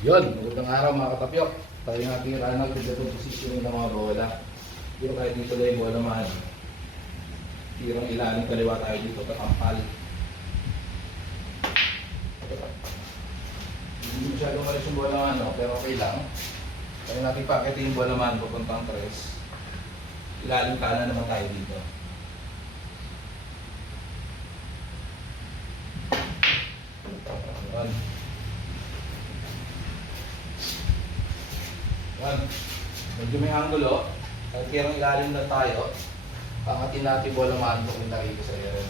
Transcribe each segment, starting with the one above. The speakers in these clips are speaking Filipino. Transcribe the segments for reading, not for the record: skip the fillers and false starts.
Yun, magandang araw mga katapyok. Tayo natin ranag with the positioning ng mga bola. Pero kahit dito lang yung bola man. Tirang ilalim kaliwa tayo dito, katampal. Hindi masyadong malis yung bola man, no? Pero okay lang. Tayo natin packet yung bola man, pupuntang tres. Ilalim kanan naman tayo dito. Yun. Yan. Medyo may angulo. Kahit kirang ilalim na tayo, pangatin natin bola man pupunta rito sa area.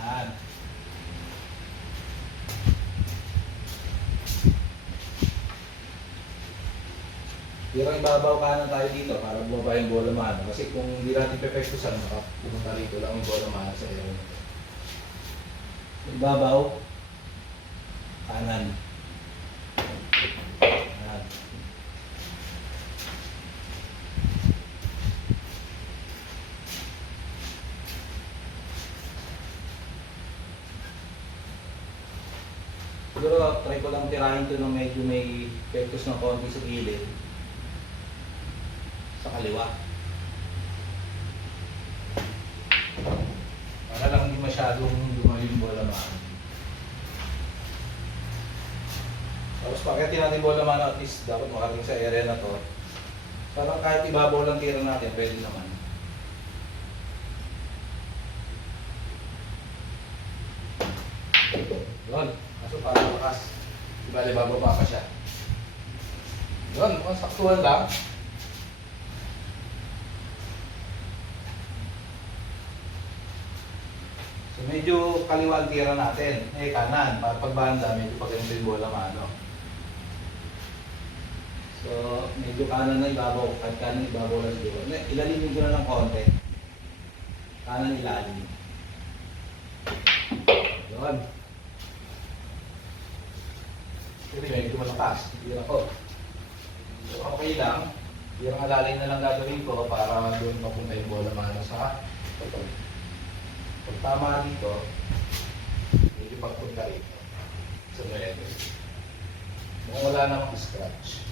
Yan. Kirang ibabaw kanan tayo dito para bumaba yung bola man. Kasi kung hindi natin pepektusan, pupunta rito lang yung bola man sa area. Ibabaw kanan. Yan. Siguro try ko lang tirahin ito ng medyo may pektos ng konti sa gilid sa kaliwa para lang hindi masyadong lumayo yung bola man. Tapos pakitin natin bola man, at least dapat makating sa area na to. Parang kahit ibabaw lang tira natin, pwede naman. Yun, kaso parang lakas. Ibali bababa pa siya. Yun, mukhang saktuhan lang. So medyo kaliwa ang tira natin, kanan, para pagbanda, medyo pag ganito yung bola mano. So medyo kanan na ibabaw, kahit kanan ibabaw lang siguro. Ilalimin ko na ng konti. Kanan ilalim. Yun. Kasi medyo malakas, tira ko. So okay lang, tirang alalay na lang gagawin ko para doon mapunta yung bola mano sa pag tama dito, medyo pagpunta rito sa meron. Mukhang wala namang scratch.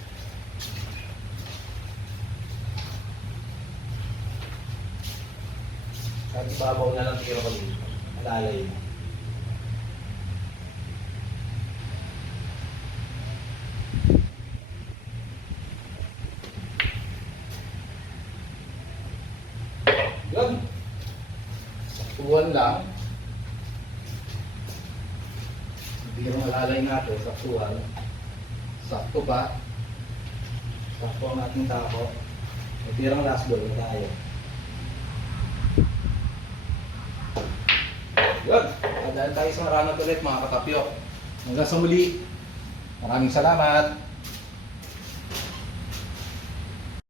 Kahit ibabaw na lang tira ko dito, alalay na. Yun. Saktuhan lang. Hindi yung alalay natin, saktuhan. Sakto ba? Sakto ang ating tako. Tirang last ball na tayo. Yun. Dahil tayo sa ranat ulit mga katapyok. Hanggang sa muli. Maraming salamat.